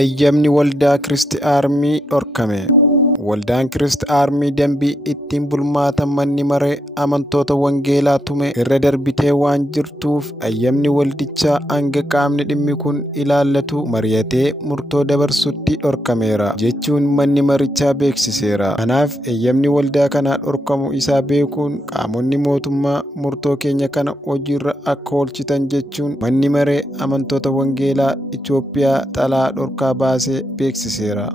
Eeyyamni waldaa Kiristi Aarmii dhorkame. Waldaan Kiristi Aarmii dambii ittiin bulmaata manni maree amantoota wangeelaa tume irra darbitee waan jirtuuf eeyyamni waldichaa hanga qaamni dhimmi kun ilaallatu mari'atee murtoo dabarsutti dhorkameera jechuun manni marichaa beeksiseera. Kanaaf eeyyamni waldaa kanaa dhorkamuu isaa beekuun qaamonni mootummaa murtoo keenya kana hojiirra akka oolchitan jechuun manni maree amantoota wangeelaa Itoophiyaa xalaa dhorkaa baasee beeksiseera.